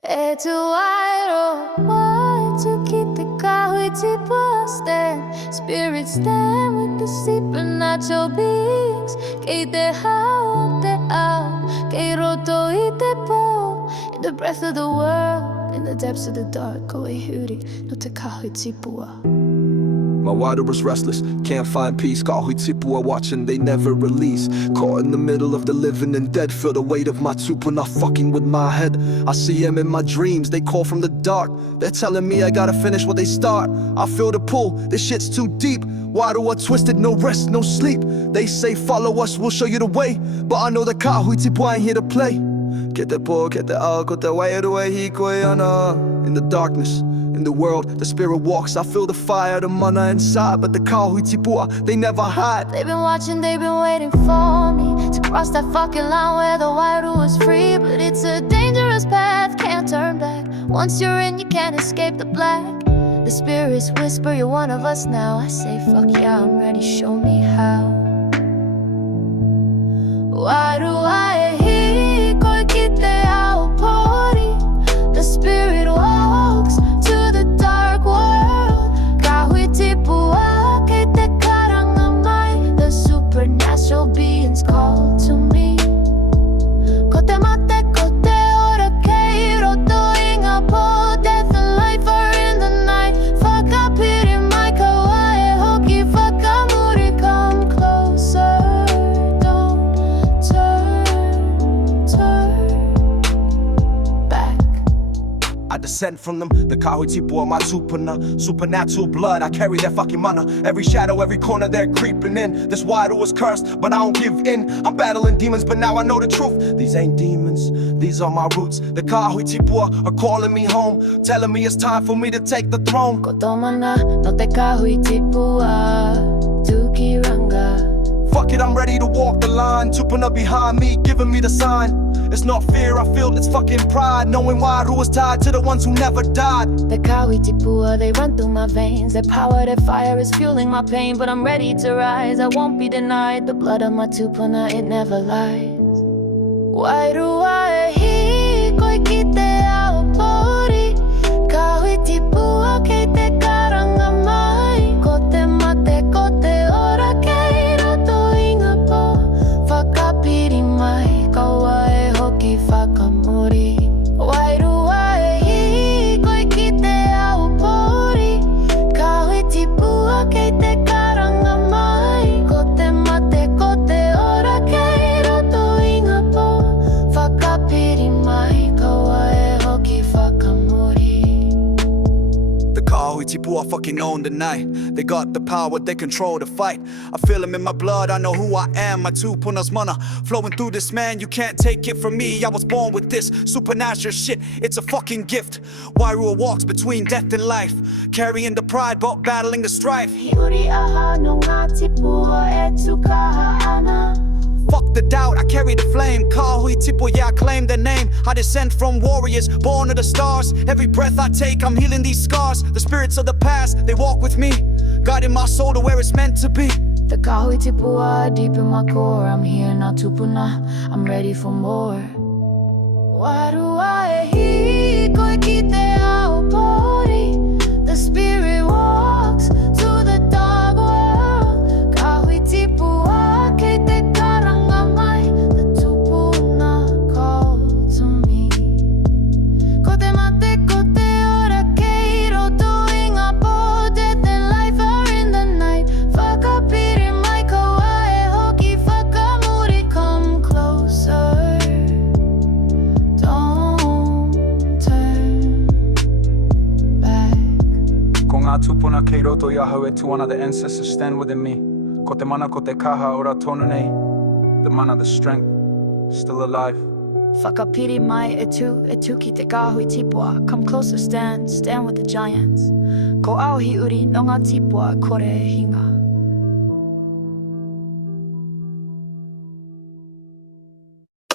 E tu airo, why to keep the kahui tipua stand? Spirits stand with the supernatural beings. Kei te hao te ao, kei roto I te po. In the breath of the world, in the depths of the dark, koe huri no te kahui tipua. My water was restless, can't find peace. Kahui tipua watching, they never release. Caught in the middle of the living and dead. Feel the weight of my tupuna fucking with my head. I see them in my dreams, they call from the dark. They're telling me I gotta finish what they start. I feel the pull, this shit's too deep. Water twisted, no rest, no sleep. They say follow us, we'll show you the way. But I know the kahui tipua ain't here to play. Get the po, get the ao, ko te way the way he koe ana. In the darkness, in the world, the spirit walks. I feel the fire, the mana inside. But the kahui tipua, they never hide. They've been watching, they've been waiting for me to cross that fucking line where the wairu is free. But it's a dangerous path, can't turn back. Once you're in, you can't escape the black. The spirits whisper, you're one of us now. I say, fuck yeah, I'm ready, show me how. Wairu ae hi, koe ki te ao pori. The spirit walks to the dark world. Kahui tipua kei te karanga mai. The supernatural beings call to me. Ko te mate, ko te ora, kei roto I ngā po. Death and life are in the night. Whakapiri mai ka wae hoki whakamuri. Come closer, don't turn back. I descend from them, the kahui tipua, my tupuna. Supernatural blood, I carry their fucking mana. Every shadow, every corner, they're creeping in. This water was cursed, but I don't give in. I'm battling demons, but now I know the truth. These ain't demons, these are my roots. The kahui tipua are calling me home, telling me it's time for me to take the throne. Ko tō mana no te kahui tipua, tukiranga. Fuck it, I'm ready to walk the line. Tupuna behind me, giving me the sign. It's not fear, I feel it's fucking pride. Knowing Wairu is tied to the ones who never died. The kahui tipua, they run through my veins. Their power, their fire is fueling my pain. But I'm ready to rise, I won't be denied. The blood of my tupuna, it never lies. Wairu ae hi, koe ki te ao pori. Kahui tipua kei te karanga mai. Ko te mate, ko te ora, kei roto I ngā po. Whakapiri mai, ka wae hoki whakamuri. Wairu ae hi, koe ki te ao pori. Kahui tipua kei te karanga mai. Ko te mate, ko te ora, kei roto I ngā po. Whakapiri mai, ka wae hoki whakamuri. The kahui tipua fucking own the night. They got the power, they control the fight. I feel them in my blood, I know who I am. My tupuna's mana flowing through this man. You can't take it from me, I was born with this supernatural shit, it's a fucking gift. Wairu walks between death and life, carrying the pride but battling the strife. Hiuri aha no ngā tipua e tukaha ana. Fuck the doubt, I carry the flame. Kahui tipua, yeah, I claim their name. I descend from warriors, born of the stars. Every breath I take, I'm healing these scars. The spirits of the past, they walk with me, guiding my soul to where it's meant to be. The kahui tipua deep in my core. I'm here now tupuna, I'm ready for more. Wairu ae hi, koe ki te ao pori. The spirit walks to the dark world. Kahui tipua kei te karanga mai. The tupuna call to me. Ko te mate, ko te ora, kei roto I ngā po. Death and life are in the night. Whakapiri mai ka wae hoki whakamuri. Come closer, don't turn back. Ko ngā tupuna kei roto I ahau e tuana, the ancestors stand within me. Ko te mana, ko te kaha ora tonu nei. The mana, the strength, still alive. Whakapiri mai e tu ki te kahui tipua. Come closer, stand with the giants. Ko au hi uri no ngā tipua kore hinga.